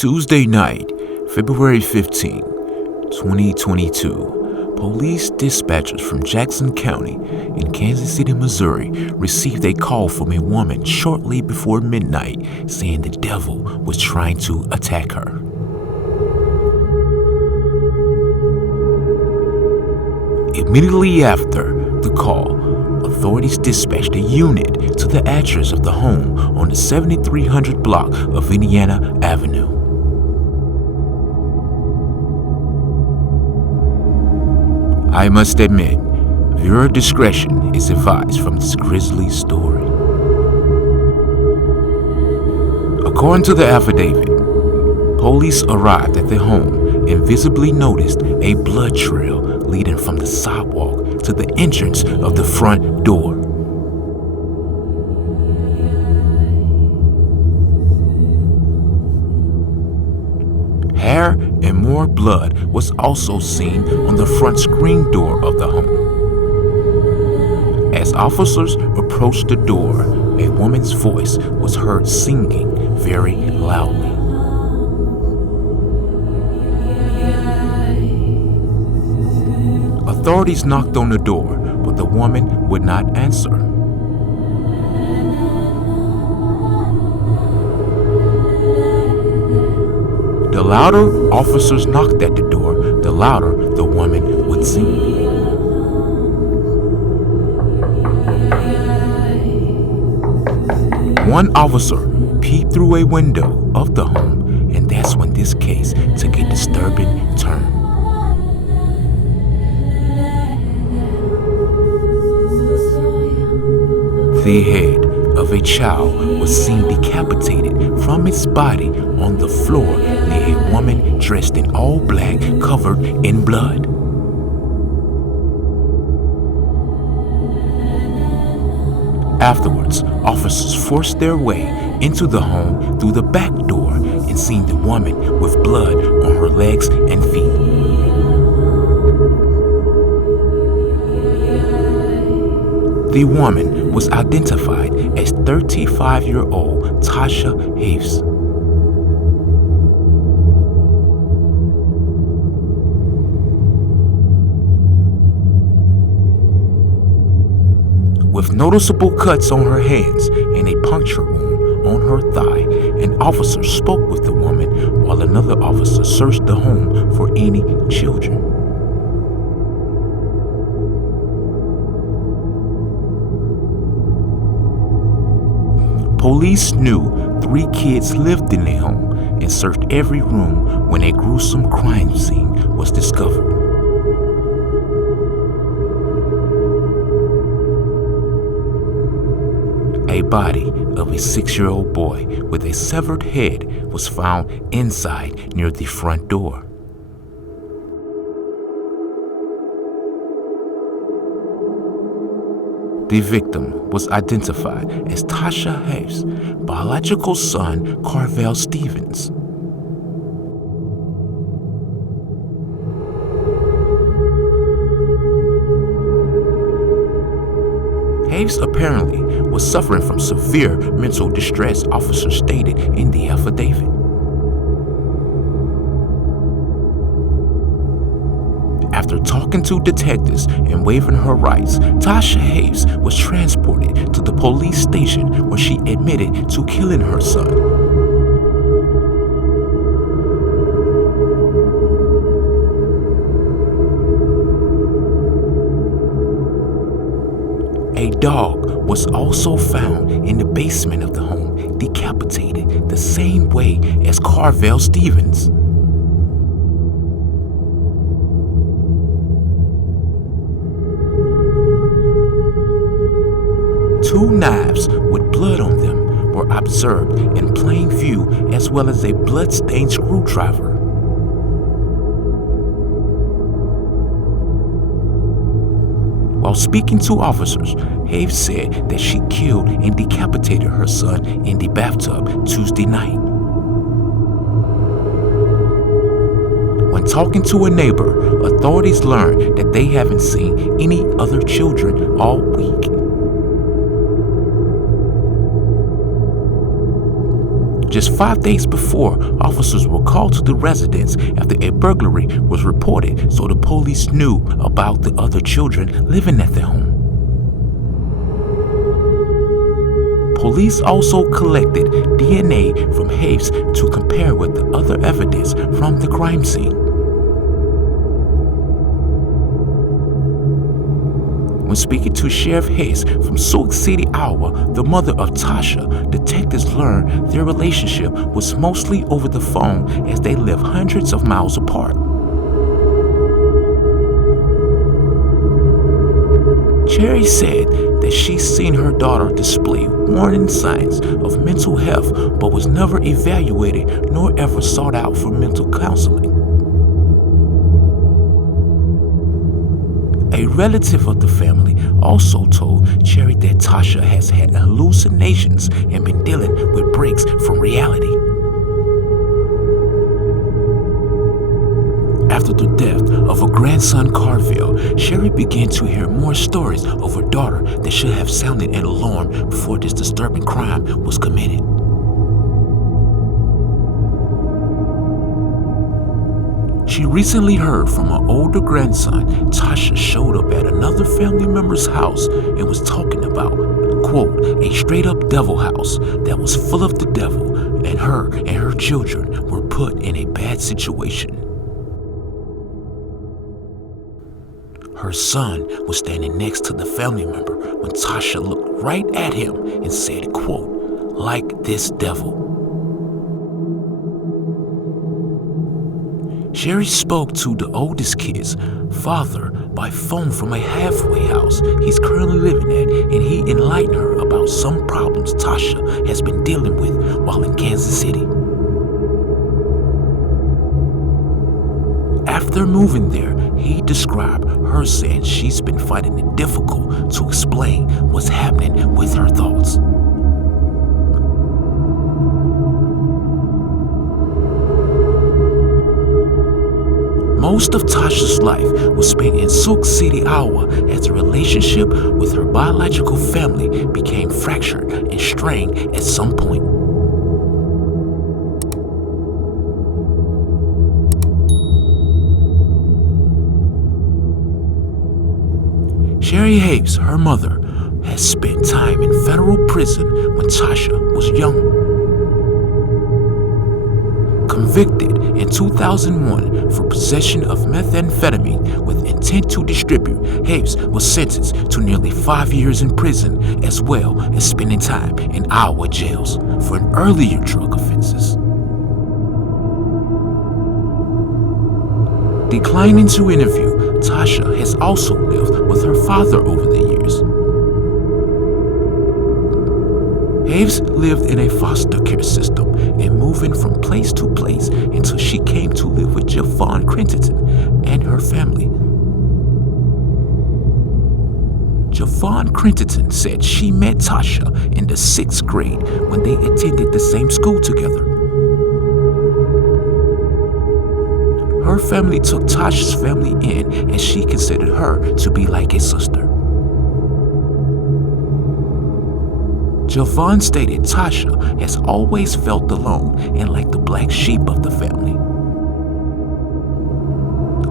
Tuesday night, February 15, 2022, police dispatchers from Jackson County in Kansas City, Missouri received a call from a woman shortly before midnight saying the devil was trying to attack her. Immediately after the call, authorities dispatched a unit to the address of the home on the 7300 block of Indiana Avenue. I must admit, viewer discretion is advised from this grisly story. According to the affidavit, police arrived at the home and visibly noticed a blood trail leading from the sidewalk to the entrance of the front door. Hair and more blood was also seen on the front screen door of the home. As officers approached the door, a woman's voice was heard singing very loudly. Authorities knocked on the door, but the woman would not answer. The louder officers knocked at the door, the louder the woman would sing. One officer peeped through a window of the home, and that's when this case took a disturbing turn. The head of a child was seen decapitated from its body on the floor near a woman dressed in all black covered in blood. Afterwards, officers forced their way into the home through the back door and seen the woman with blood on her legs and feet. The woman was identified as 35-year-old Tasha Haves. With noticeable cuts on her hands and a puncture wound on her thigh, an officer spoke with the woman while another officer searched the home for any children. Police knew 3 kids lived in the home and searched every room when a gruesome crime scene was discovered. A body of a 6-year-old boy with a severed head was found inside near the front door. The victim was identified as Tasha Haves' biological son, Carvel Stevens. Haves apparently was suffering from severe mental distress, officers stated in the affidavit. After talking to detectives and waiving her rights, Tasha Haves was transported to the police station where she admitted to killing her son. A dog was also found in the basement of the home, decapitated the same way as Carvel Stevens. Two knives with blood on them were observed in plain view, as well as a blood-stained screwdriver. While speaking to officers, Haves said that she killed and decapitated her son in the bathtub Tuesday night. When talking to a neighbor, authorities learned that they haven't seen any other children all week. Just 5 days before, officers were called to the residence after a burglary was reported, so the police knew about the other children living at their home. Police also collected DNA from Hayes to compare with the other evidence from the crime scene. When speaking to Sheriff Hayes from Sioux City, Iowa, the mother of Tasha, detectives learned their relationship was mostly over the phone as they lived hundreds of miles apart. Cherry said that she's seen her daughter display warning signs of mental health but was never evaluated nor ever sought out for mental counseling. A relative of the family also told Cherry that Tasha has had hallucinations and been dealing with breaks from reality. After the death of her grandson Carville, Cherry began to hear more stories of her daughter that should have sounded an alarm before this disturbing crime was committed. She recently heard from her older grandson, Tasha showed up at another family member's house and was talking about, quote, a straight-up devil house that was full of the devil, and her children were put in a bad situation. Her son was standing next to the family member when Tasha looked right at him and said, quote, like this devil. Sherry spoke to the oldest kid's father by phone from a halfway house he's currently living at, and he enlightened her about some problems Tasha has been dealing with while in Kansas City. After moving there, he described her saying she's been finding it difficult to explain what's happening with her thoughts. Most of Tasha's life was spent in Sioux City, Iowa, as the relationship with her biological family became fractured and strained at some point. Sherry Hayes, her mother, has spent time in federal prison when Tasha was young. Convicted in 2001 for possession of methamphetamine with intent to distribute, Hayes was sentenced to nearly 5 years in prison, as well as spending time in Iowa jails for an earlier drug offenses. Declining to interview, Tasha has also lived with her father over the years. Hayes lived in a foster care system and moving from place to place until she came to live with Javon Crittenden and her family. Javon Crittenden said she met Tasha in the 6th grade when they attended the same school together. Her family took Tasha's family in, and she considered her to be like a sister. Javon stated Tasha has always felt alone and like the black sheep of the family.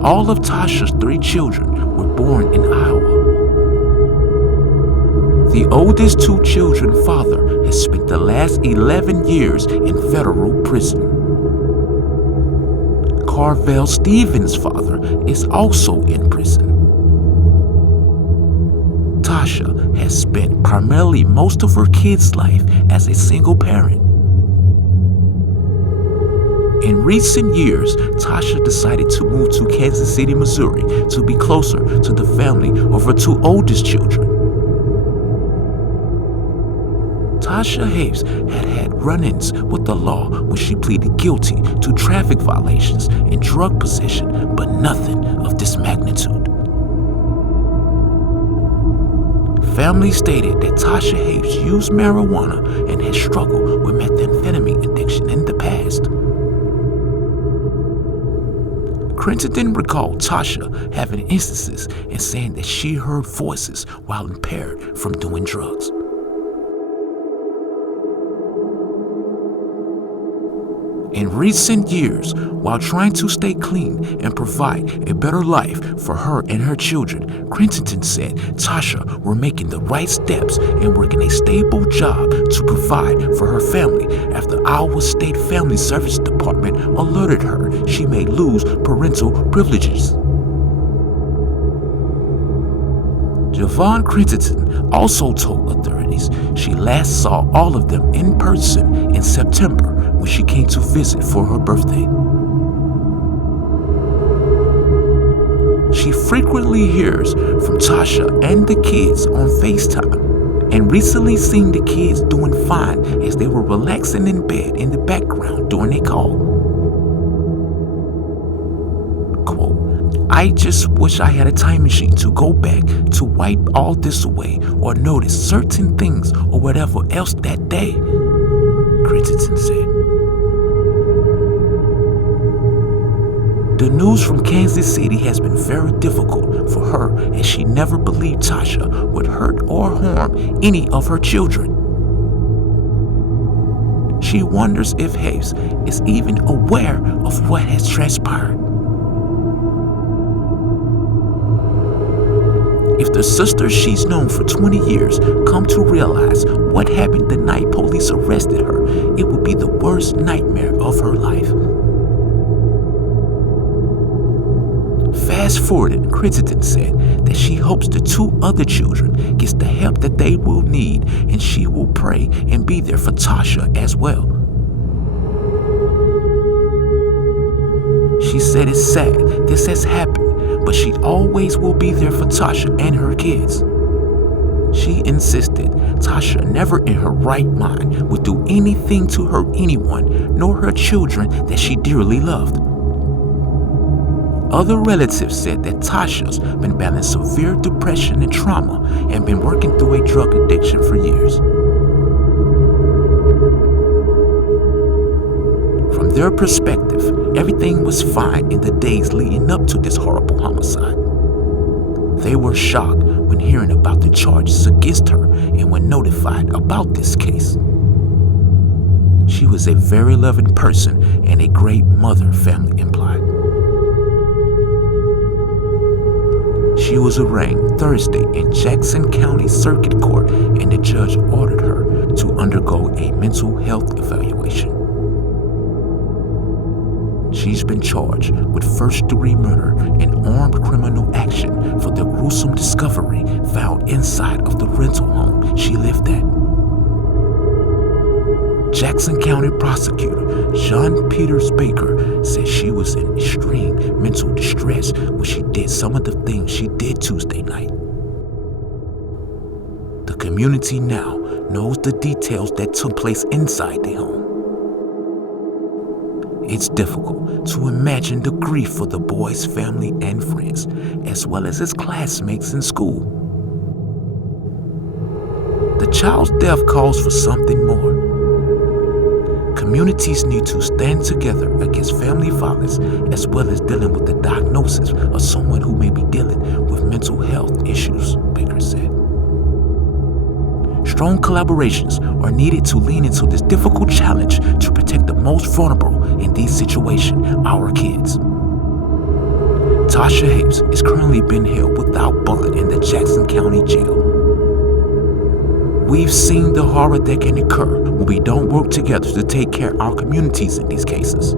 All of Tasha's 3 children were born in Iowa. The oldest 2 children's father has spent the last 11 years in federal prison. Carvel Stevens' father is also in prison. Tasha has spent primarily most of her kids' life as a single parent. In recent years, Tasha decided to move to Kansas City, Missouri to be closer to the family of her 2 oldest children. Tasha Hayes had run-ins with the law when she pleaded guilty to traffic violations and drug possession, but nothing of this magnitude. Family stated that Tasha Hayes used marijuana and has struggled with methamphetamine addiction in the past. Crittenden recalled Tasha having instances and saying that she heard voices while impaired from doing drugs. In recent years, while trying to stay clean and provide a better life for her and her children, Crittenden said Tasha were making the right steps and working a stable job to provide for her family after Iowa State Family Service Department alerted her she may lose parental privileges. Javon Crittenden also told authorities she last saw all of them in person in September when she came to visit for her birthday. She frequently hears from Tasha and the kids on FaceTime and recently seen the kids doing fine as they were relaxing in bed in the background during a call. Quote, "I just wish I had a time machine to go back to wipe all this away or notice certain things or whatever else that day," Crittenden said. The news from Kansas City has been very difficult for her as she never believed Tasha would hurt or harm any of her children. She wonders if Hayes is even aware of what has transpired. If the sister she's known for 20 years come to realize what happened the night police arrested her, it would be the worst nightmare of her life. Fast forward, Crittenden said that she hopes the two other children gets the help that they will need, and she will pray and be there for Tasha as well. She said it's sad this has happened, but she always will be there for Tasha and her kids. She insisted Tasha, never in her right mind, would do anything to hurt anyone, nor her children that she dearly loved. Other relatives said that Tasha's been battling severe depression and trauma and been working through a drug addiction for years. From their perspective, everything was fine in the days leading up to this horrible homicide. They were shocked when hearing about the charges against her and when notified about this case. She was a very loving person and a great mother, family implied. She was arraigned Thursday in Jackson County Circuit Court, and the judge ordered her to undergo a mental health evaluation. She's been charged with first-degree murder and armed criminal action for the gruesome discovery found inside of the rental home she lived at. Jackson County prosecutor John Peters Baker said she was in extreme mental distress when she did some of the things she did Tuesday night. The community now knows the details that took place inside the home. It's difficult to imagine the grief for the boy's family and friends, as well as his classmates in school. The child's death calls for something more. Communities need to stand together against family violence, as well as dealing with the diagnosis of someone who may be dealing with mental health issues, Baker said. Strong collaborations are needed to lean into this difficult challenge to protect the most vulnerable in these situations, our kids. Tasha Hayes is currently being held without bond in the Jackson County Jail. We've seen the horror that can occur when we don't work together to take care of our communities in these cases.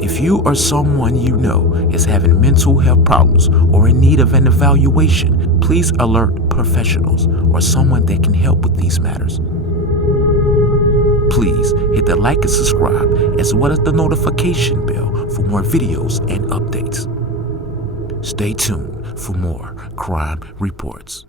If you or someone you know is having mental health problems or in need of an evaluation, please alert professionals or someone that can help with these matters. Please hit the like and subscribe, as well as the notification bell for more videos and updates. Stay tuned for more crime reports.